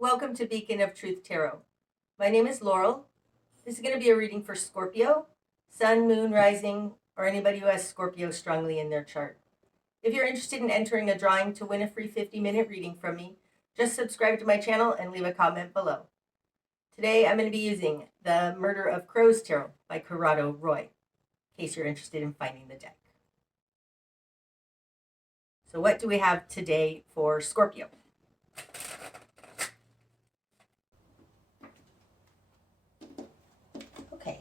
Welcome to Beacon of Truth Tarot. My name is Laurel. This is going to be a reading for Scorpio, Sun, Moon, Rising, or anybody who has Scorpio strongly in their chart. If you're interested in entering a drawing to win a free 50-minute reading from me, just subscribe to my channel and leave a comment below. Today I'm going to be using The Murder of Crows Tarot by Corrado, in case you're interested in finding the deck. So what do we have today for Scorpio? Okay,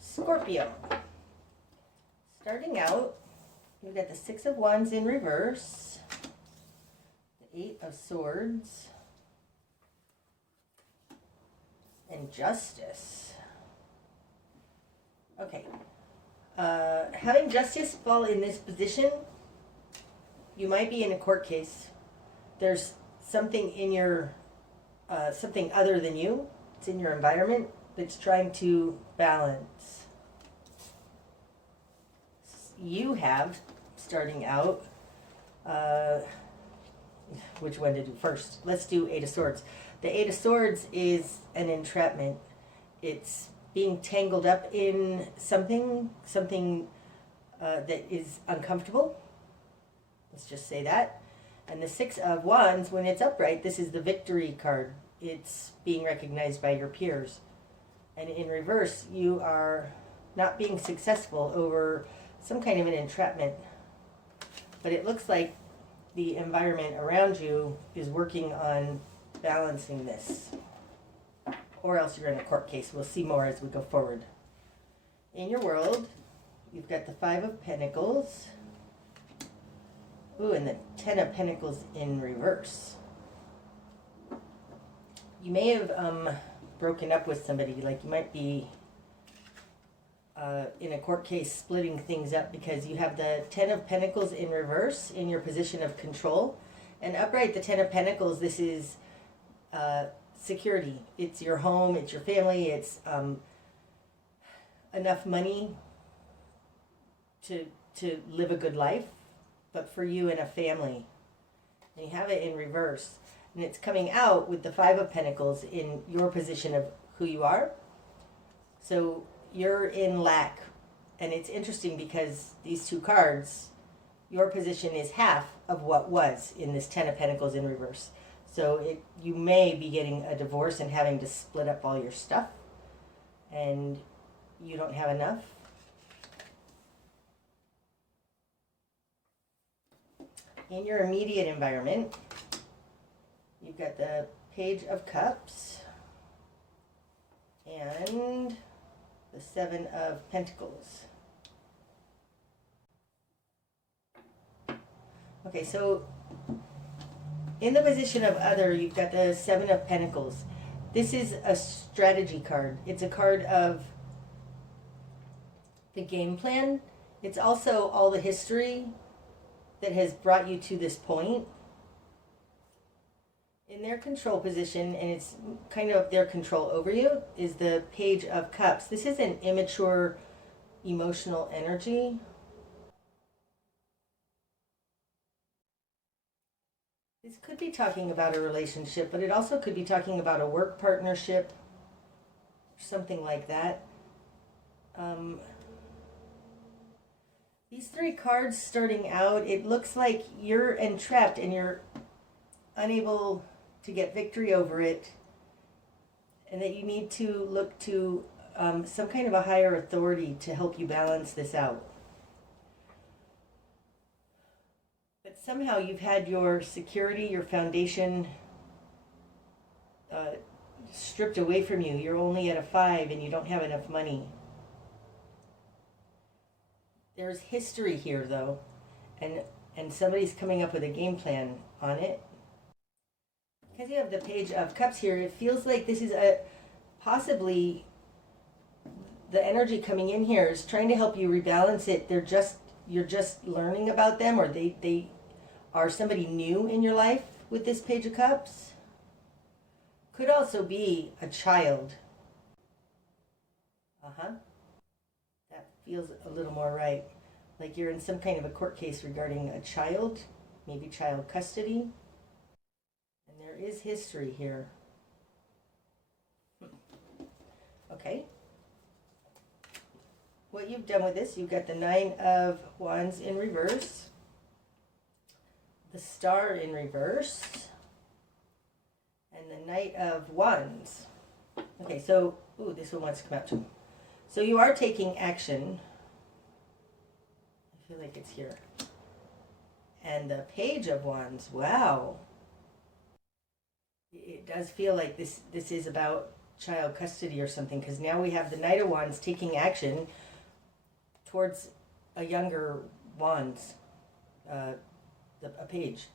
Scorpio. Starting out, we've got the Six of Wands in reverse, the Eight of Swords, and Justice. Okay, having Justice fall in this position, you might be in a court case. There's something in your, something other than you. It's in your environment that's trying to balance. You have, starting out, which one to do first? Let's do Eight of Swords. The Eight of Swords is an entrapment. It's being tangled up in something that is uncomfortable. Let's just say that. And the Six of Wands, when it's upright, this is the victory card. It's being recognized by your peers. And in reverse, you are not being successful over some kind of an entrapment. But it looks like the environment around you is working on balancing this. Or else you're in a court case. We'll see more as we go forward. In your world, you've got the Five of Pentacles. Ooh, and the Ten of Pentacles in reverse. You may have broken up with somebody, like you might be in a court case splitting things up because you have the Ten of Pentacles in reverse in your position of control. And upright, the Ten of Pentacles, this is security. It's your home, it's your family, it's enough money to live a good life, but for you and a family. And you have it in reverse. And it's coming out with the Five of Pentacles in your position of who you are. So you're in lack. And it's interesting because these two cards, your position is half of what was in this Ten of Pentacles in reverse. So you may be getting a divorce and having to split up all your stuff. And you don't have enough. In your immediate environment, you've got the Page of Cups and the Seven of Pentacles. Okay, so in the position of other, you've got the Seven of Pentacles. This is a strategy card. It's a card of the game plan. It's also all the history that has brought you to this point. In their control position, and it's kind of their control over you, is the Page of Cups. This is an immature emotional energy. This could be talking about a relationship, but it also could be talking about a work partnership, something like that. These three cards starting out, it looks like you're entrapped and you're unable to get victory over it, and that you need to look to some kind of a higher authority to help you balance this out. But somehow you've had your security, your foundation stripped away from you. You're only at a 5 and you don't have enough money. There's history here though, and somebody's coming up with a game plan on it. Because you have the Page of Cups here, it feels like this is possibly the energy coming in here is trying to help you rebalance it. You're just learning about them, or they are somebody new in your life with this Page of Cups. Could also be a child. That feels a little more right. Like you're in some kind of a court case regarding a child, maybe child custody. And there There is history here. Okay. What you've done with this, you've got the Nine of Wands in reverse, the Star in reverse, and the Knight of Wands. Okay, so, ooh, this one wants to come out too. So you are taking action. I feel like it's here. And the Page of Wands, wow. It does feel like this is about child custody or something, because now we have the Knight of Wands taking action towards a younger Wands, a page.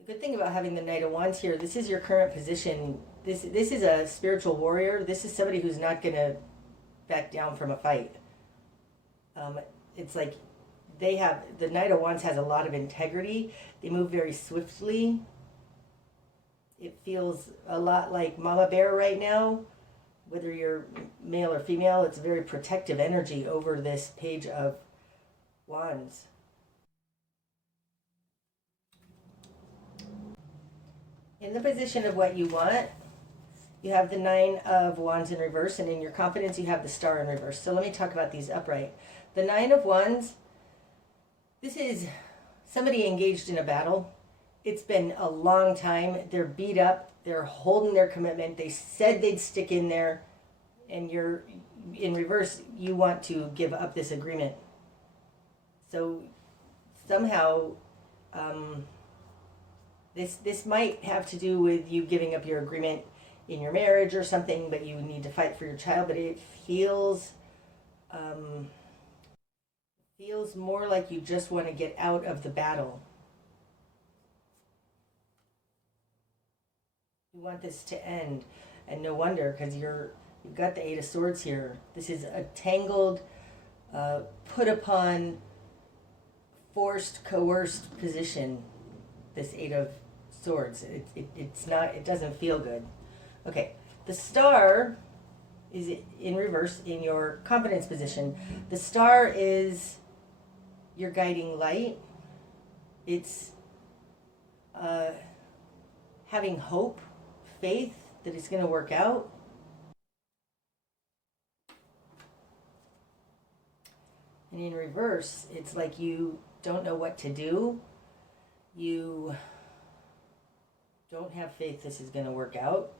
The good thing about having the Knight of Wands here, this is your current position. This is a spiritual warrior. This is somebody who's not going to back down from a fight. It's like the Knight of Wands has a lot of integrity. They move very swiftly. It feels a lot like Mama Bear right now. Whether you're male or female, it's a very protective energy over this Page of Wands. In the position of what you want, you have the Nine of Wands in reverse, and in your confidence, you have the Star in reverse. So let me talk about these upright. The Nine of Wands, this is somebody engaged in a battle. It's been a long time. They're beat up. They're holding their commitment. They said they'd stick in there, and you're in reverse. You want to give up this agreement. So somehow, this might have to do with you giving up your agreement in your marriage or something, but you need to fight for your child. But it feels more like you just want to get out of the battle. You want this to end, and no wonder, because you've got the Eight of Swords here. This is a tangled, put upon, forced, coerced position. This Eight of Swords. It's not. It doesn't feel good. Okay, the Star is in reverse in your confidence position. The Star is your guiding light. It's having hope, faith that it's going to work out. And in reverse, it's like you don't know what to do. You don't have faith this is going to work out.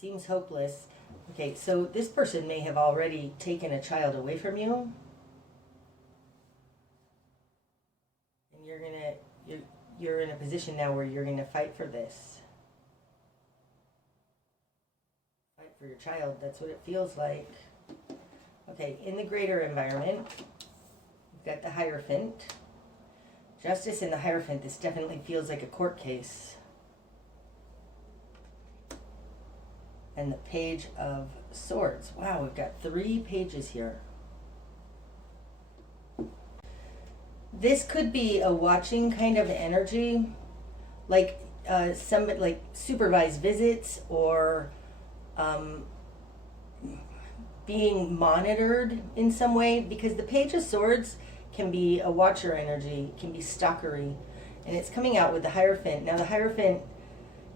Seems hopeless. Okay, so this person may have already taken a child away from you. And you're in a position now where you're going to fight for this. Fight for your child. That's what it feels like. Okay, in the greater environment, we've got the Hierophant. Justice in the Hierophant. This definitely feels like a court case. And the Page of Swords. Wow, we've got 3 pages here. This could be a watching kind of energy, like like supervised visits or being monitored in some way, because the Page of Swords can be a watcher energy, can be stalkery, and it's coming out with the Hierophant. Now the Hierophant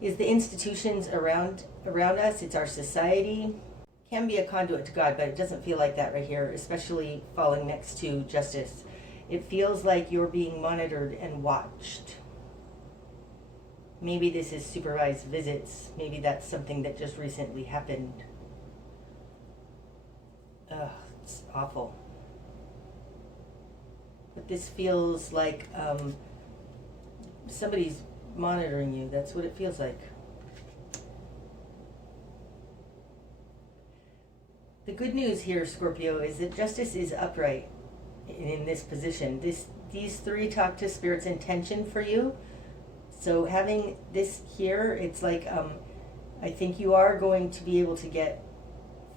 is the institutions around us. It's our society. Can be a conduit to God, but it doesn't feel like that right here, especially falling next to Justice. It feels like you're being monitored and watched. Maybe this is supervised visits. Maybe that's something that just recently happened. Ugh, it's awful. But this feels like somebody's monitoring you. That's what it feels like. The good news here, Scorpio, is that Justice is upright in this position. These 3 talk to Spirit's intention for you. So having this here, it's like I think you are going to be able to get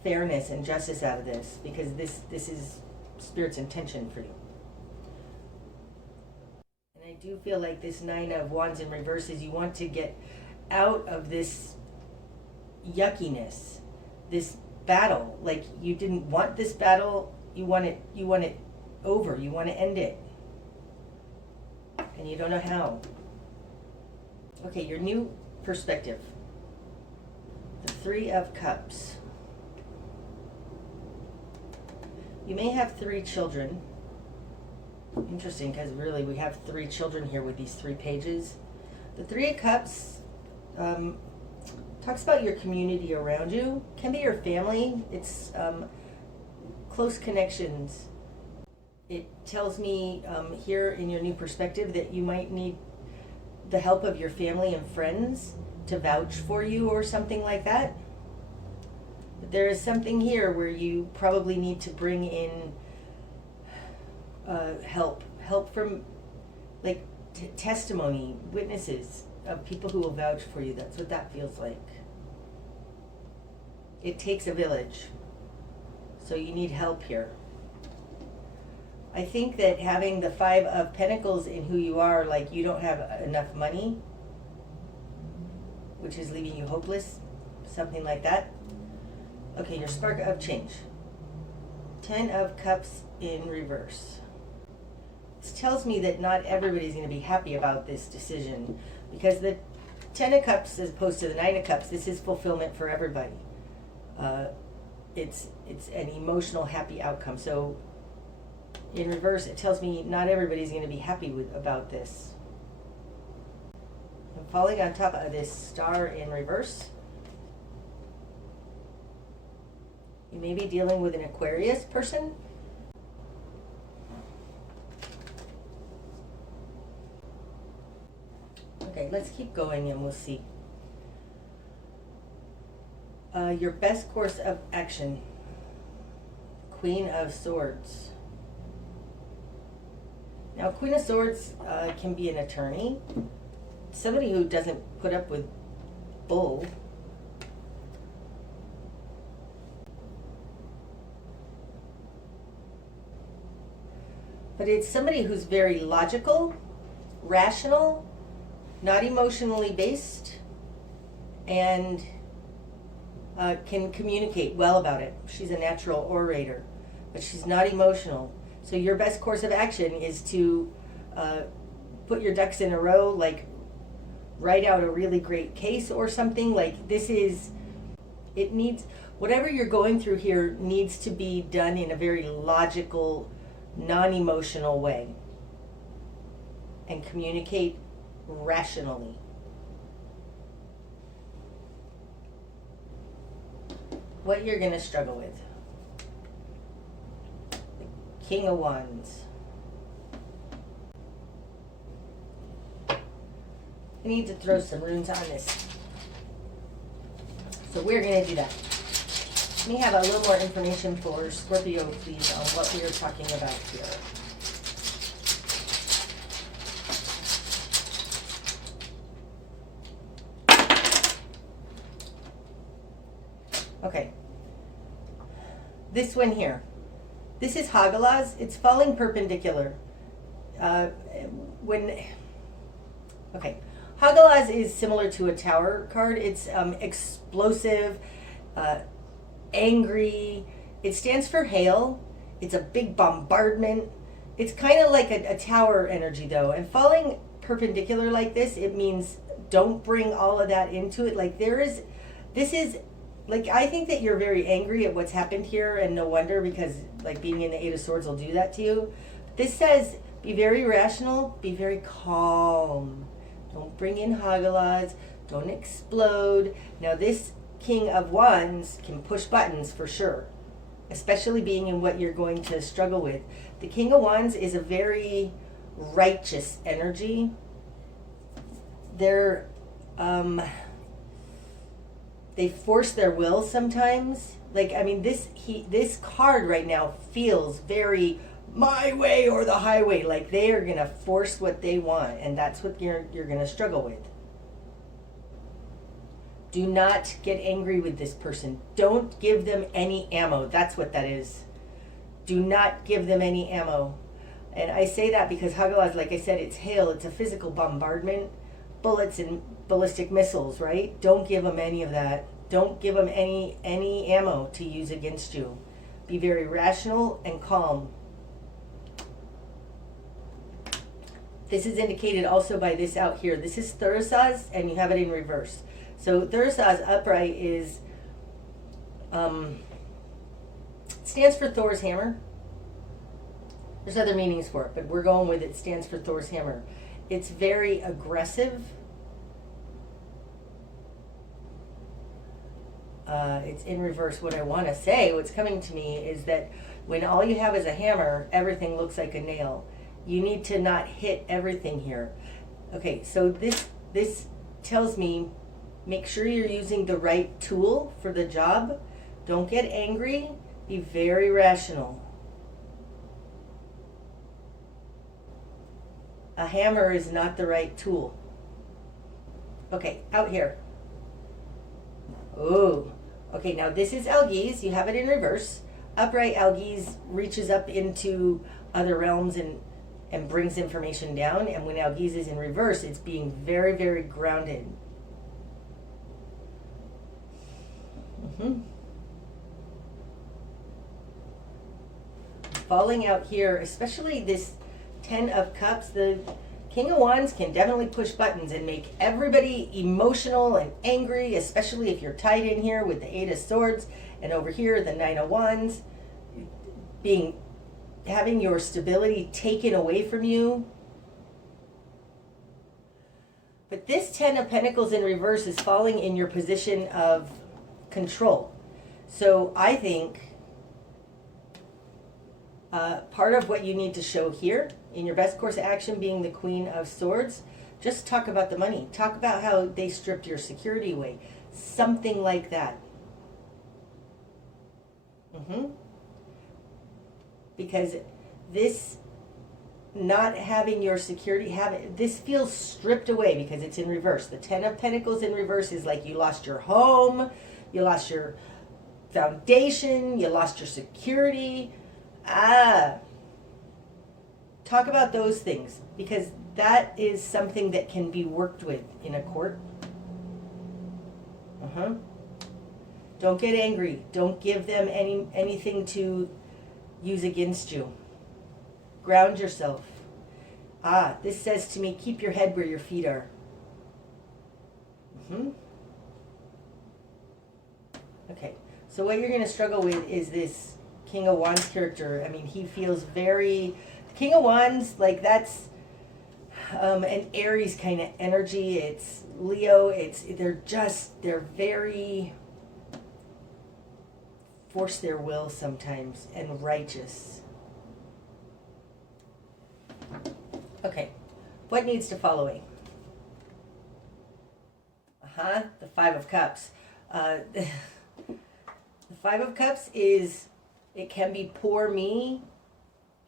fairness and justice out of this, because this is Spirit's intention for you. And I do feel like this Nine of Wands in reverse is you want to get out of this yuckiness, this battle. Like you didn't want this battle, you want it over, you want to end it. And you don't know how. Okay, your new perspective. The Three of Cups. You may have 3 children. Interesting, because really we have 3 children here with these 3 pages. The Three of Cups talks about your community around you. Can be your family. It's close connections. It tells me here in your new perspective that you might need the help of your family and friends to vouch for you or something like that. But there is something here where you probably need to bring in help from like testimony, witnesses of people who will vouch for you. That's what that feels like. It takes a village. So you need help here. I think that having the 5 of Pentacles in who you are, like you don't have enough money, which is leaving you hopeless, something like that. Okay, your spark of change. 10 of Cups in reverse. This tells me that not everybody's going to be happy about this decision, because the 10 of Cups as opposed to the 9 of Cups, this is fulfillment for everybody. It's an emotional happy outcome. So in reverse, it tells me not everybody's going to be happy about this. I'm falling on top of this star in reverse. You may be dealing with an Aquarius person. Okay, let's keep going and we'll see. Your best course of action. Queen of Swords. Now, Queen of Swords can be an attorney, somebody who doesn't put up with bull. But it's somebody who's very logical, rational, not emotionally based, and can communicate well about it. She's a natural orator, but she's not emotional. So your best course of action is to put your ducks in a row, like write out a really great case or something. Like it needs, whatever you're going through here needs to be done in a very logical, non-emotional way and communicate rationally. What you're going to struggle with. King of Wands. I need to throw some runes on this. So we're going to do that. Let me have a little more information for Scorpio, please, on what we are talking about here. Okay. This one here. This is Hagalaz. It's falling perpendicular. Okay. Hagalaz is similar to a tower card. It's explosive, angry. It stands for hail. It's a big bombardment. It's kind of like a tower energy, though. And falling perpendicular like this, it means don't bring all of that into it. Like I think that you're very angry at what's happened here, and no wonder, because like being in the 8 of Swords will do that to you. This says be very rational, be very calm. Don't bring in Hagalaz. Don't explode. Now this King of Wands can push buttons for sure, especially being in what you're going to struggle with. The King of Wands is a very righteous energy. They force their will sometimes. Like, I mean, this card right now feels very my way or the highway. Like they are gonna force what they want, and that's what you're gonna struggle with. Do not get angry with this person. Don't give them any ammo. That's what that is. Do not give them any ammo. And I say that because Hagalaz, like I said, it's hail. It's a physical bombardment. Bullets and ballistic missiles, right? Don't give them any of that. Don't give them any ammo to use against you. Be very rational and calm. This is indicated also by this out here. This is Thurisaz, and you have it in reverse. So Thurisaz upright is, stands for Thor's hammer. There's other meanings for it, but we're going with it stands for Thor's hammer. It's very aggressive. It's in reverse. What I want to say, what's coming to me is that when all you have is a hammer, everything looks like a nail. You need to not hit everything here. Okay, so this tells me make sure you're using the right tool for the job. Don't get angry. Be very rational. A hammer is not the right tool. Okay, out here. Oh, okay, now this is Algiz. You have it in reverse. Upright Algiz reaches up into other realms and brings information down. And when Algiz is in reverse, it's being very, very grounded. Falling out here, especially this 10 of Cups, the King of Wands can definitely push buttons and make everybody emotional and angry, especially if you're tied in here with the 8 of Swords, and over here the 9 of Wands, having your stability taken away from you. But this 10 of Pentacles in reverse is falling in your position of control. So I think part of what you need to show here in your best course of action, being the Queen of Swords, just talk about the money. Talk about how they stripped your security away. Something like that. Because this not having your security, this feels stripped away because it's in reverse. The 10 of Pentacles in reverse is like you lost your home, you lost your foundation, you lost your security. Talk about those things, because that is something that can be worked with in a court. Don't get angry. Don't give them anything to use against you. Ground yourself. This says to me, keep your head where your feet are. Okay, so what you're going to struggle with is this King of Wands character. I mean, he feels very... King of Wands, like that's an Aries kind of energy. It's Leo. They're very force their will sometimes and righteous. Okay, what needs to follow it? The 5 of Cups. The 5 of Cups is, it can be poor me,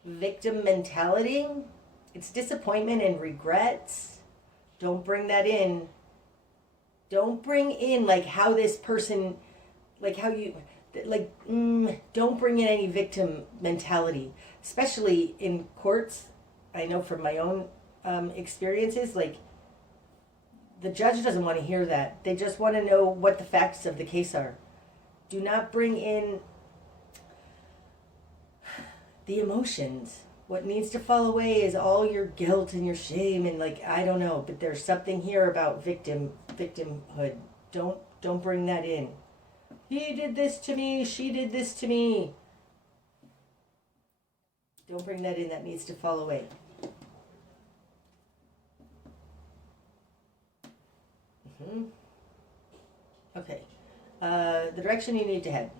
victim mentality. It's disappointment and regrets. Don't bring that in. Don't bring in like how this person, like how you, like, don't bring in any victim mentality, especially in courts. I know from my own experiences, like the judge doesn't want to hear that. They just want to know what the facts of the case are. Do not bring in the emotions. What needs to fall away is all your guilt and your shame and like, I don't know, but there's something here about victimhood. Don't bring that in. He did this to me, she did this to me. Don't bring that in. That needs to fall away. Okay. The direction you need to head.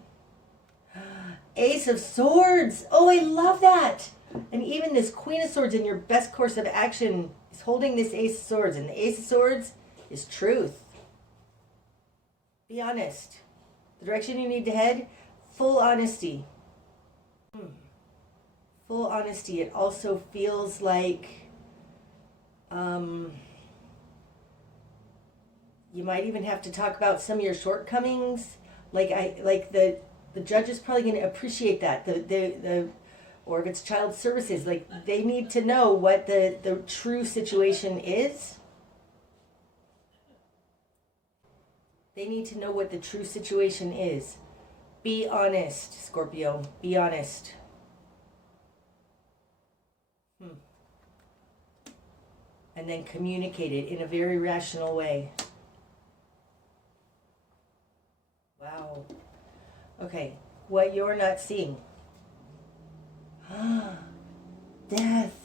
Ace of Swords. Oh, I love that. And even this Queen of Swords in your best course of action is holding this Ace of Swords. And the Ace of Swords is truth. Be honest. The direction you need to head, full honesty. Full honesty. It also feels like you might even have to talk about some of your shortcomings. The judge is probably going to appreciate that. Or if it's child services, like they need to know what the true situation is. They need to know what the true situation is. Be honest, Scorpio. Be honest. and then communicate it in a very rational way. Wow. Okay, what you're not seeing. Death.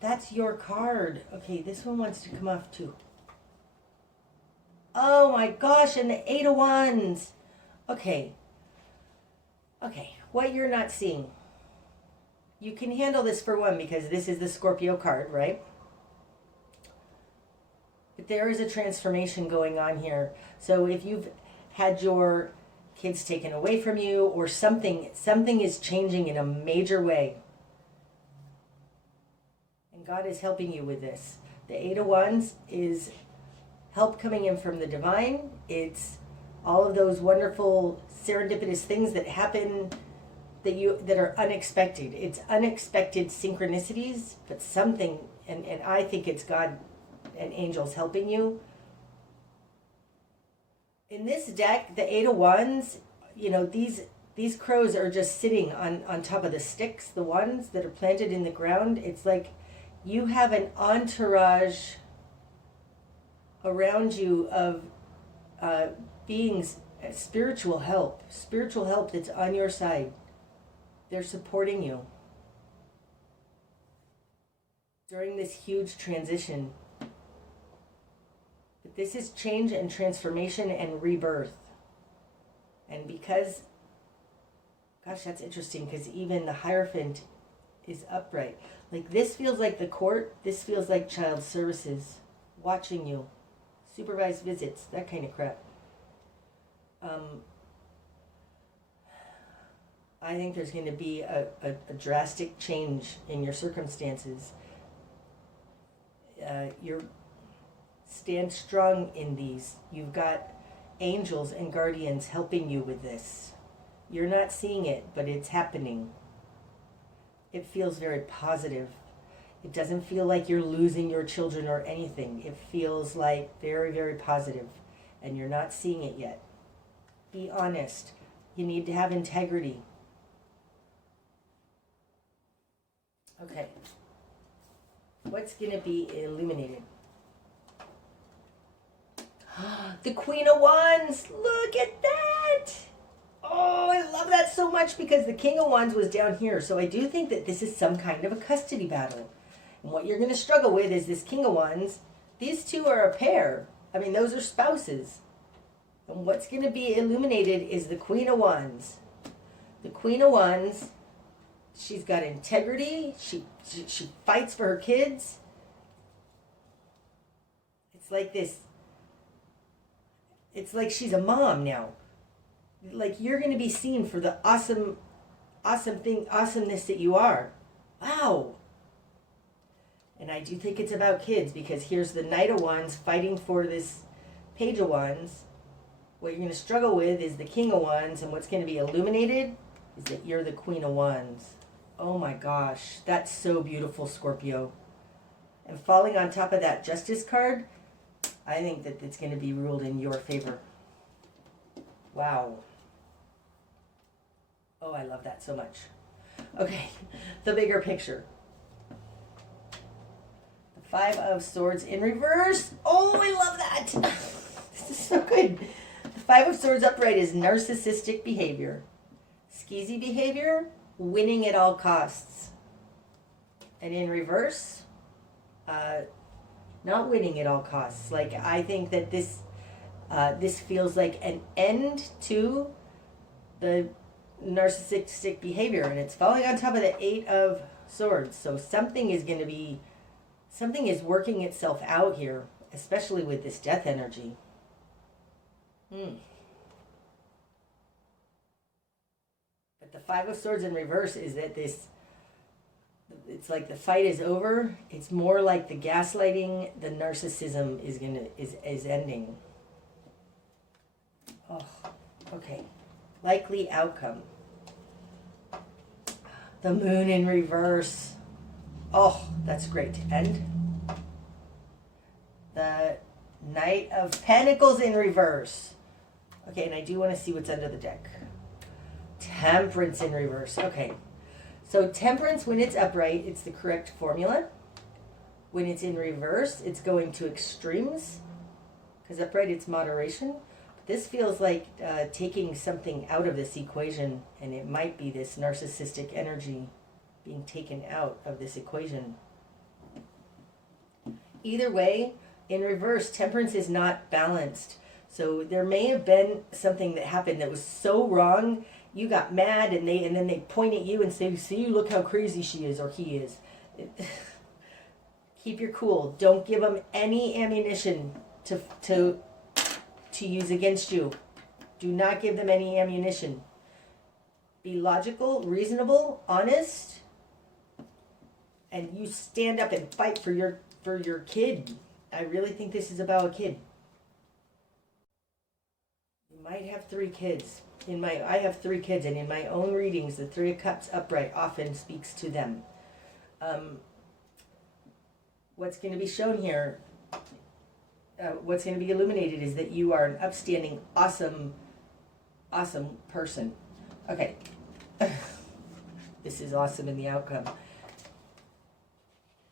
That's your card. Okay, this one wants to come off too. Oh my gosh, and the 8 of Wands. Okay. Okay, what you're not seeing. You can handle this for one because this is the Scorpio card, right? But there is a transformation going on here. So if you've had your kids taken away from you or something is changing in a major way. And God is helping you with this. The 8 of Wands is help coming in from the divine. It's all of those wonderful serendipitous things that happen that are unexpected. It's unexpected synchronicities, but something, and I think it's God and angels helping you. In this deck, the 8 of Wands, you know, these crows are just sitting on top of the sticks, the ones that are planted in the ground. It's like you have an entourage around you of beings, spiritual help that's on your side. They're supporting you during this huge transition. But this is change and transformation and rebirth. And because, gosh, that's interesting because even the Hierophant is upright. Like this feels like the court, this feels like child services, watching you, supervised visits, that kind of crap. I think there's going to be a drastic change in your circumstances. You're stand strong in these. You've got angels and guardians helping you with this. You're not seeing it, but it's happening. It feels very positive. It doesn't feel like you're losing your children or anything. It feels like very, very positive, and you're not seeing it yet. Be honest. You need to have integrity. Okay. What's going to be illuminated? The Queen of Wands. Look at that. Oh, I love that so much because the King of Wands was down here. So I do think that this is some kind of a custody battle. And what you're going to struggle with is this King of Wands. These two are a pair. I mean, those are spouses. And what's going to be illuminated is the Queen of Wands. The Queen of Wands, she's got integrity. She fights for her kids. It's like this. It's like she's a mom now. Like you're going to be seen for the awesomeness that you are. Wow. And I do think it's about kids because here's the Knight of Wands fighting for this Page of Wands. What you're going to struggle with is the King of Wands, and what's going to be illuminated is that you're the Queen of Wands. Oh my gosh, that's so beautiful, Scorpio. And falling on top of that Justice card, I think that it's going to be ruled in your favor. Wow. Oh, I love that so much. Okay, the bigger picture. The Five of Swords in reverse. Oh, I love that. This is so good. The Five of Swords upright is narcissistic behavior. Skeezy behavior, winning at all costs. And in reverse, not winning at all costs. Like, I think that this feels like an end to the narcissistic behavior, and it's falling on top of the Eight of Swords. So something is working itself out here, especially with this death energy. But the Five of Swords in reverse is that it's like the fight is over. It's more like the gaslighting, the narcissism is ending. Oh, okay. Likely outcome. The Moon in reverse. Oh, that's great. And the Knight of Pentacles in reverse. Okay, and I do want to see what's under the deck. Temperance in reverse. Okay. So Temperance, when it's upright, it's the correct formula. When it's in reverse, it's going to extremes, because upright it's moderation. But this feels like taking something out of this equation, and it might be this narcissistic energy being taken out of this equation. Either way, in reverse, temperance is not balanced. So there may have been something that happened that was so wrong, you got mad, and then they point at you and say, "See, look how crazy she is or he is." Keep your cool. Don't give them any ammunition to use against you. Do not give them any ammunition. Be logical, reasonable, honest, and you stand up and fight for your kid. I really think this is about a kid. You might have 3 kids. I have 3 kids, and in my own readings, the 3 of Cups upright often speaks to them. What's going to be shown here, what's going to be illuminated is that you are an upstanding, awesome person. Okay. This is awesome in the outcome.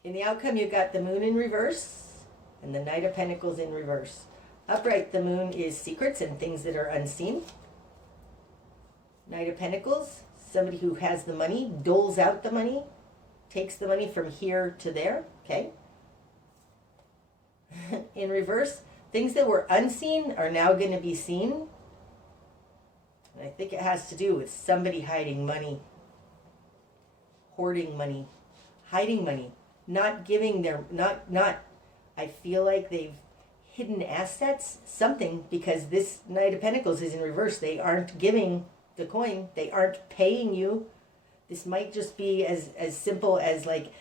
In the outcome, you've got the Moon in reverse and the Knight of Pentacles in reverse. Upright, the Moon is secrets and things that are unseen. Knight of Pentacles, somebody who has the money, doles out the money, takes the money from here to there, okay? In reverse, things that were unseen are now going to be seen. And I think it has to do with somebody hiding money, hoarding money, hiding money, not giving their, I feel like they've hidden assets, something, because this Knight of Pentacles is in reverse. They aren't giving the coin. They aren't paying you. This might just be as simple as like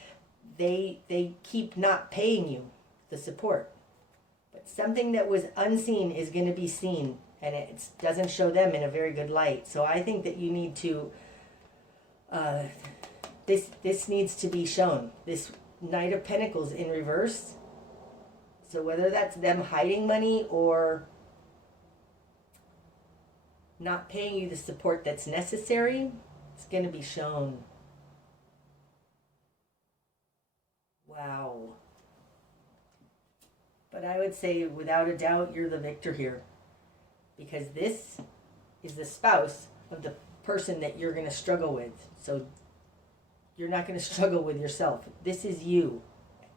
they keep not paying you the support. But something that was unseen is going to be seen, and it doesn't show them in a very good light. So I think that you need to, this needs to be shown. This Knight of Pentacles in reverse. So whether that's them hiding money or not paying you the support that's necessary, it's going to be shown. Wow. But I would say, without a doubt, you're the victor here. Because this is the spouse of the person that you're going to struggle with. So you're not going to struggle with yourself. This is you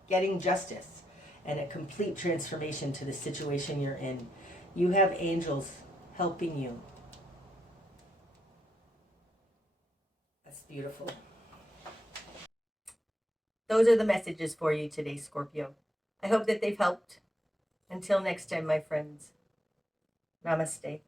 getting justice and a complete transformation to the situation you're in. You have angels helping you. That's beautiful. Those are the messages for you today, Scorpio. I hope that they've helped. Until next time, my friends. Namaste.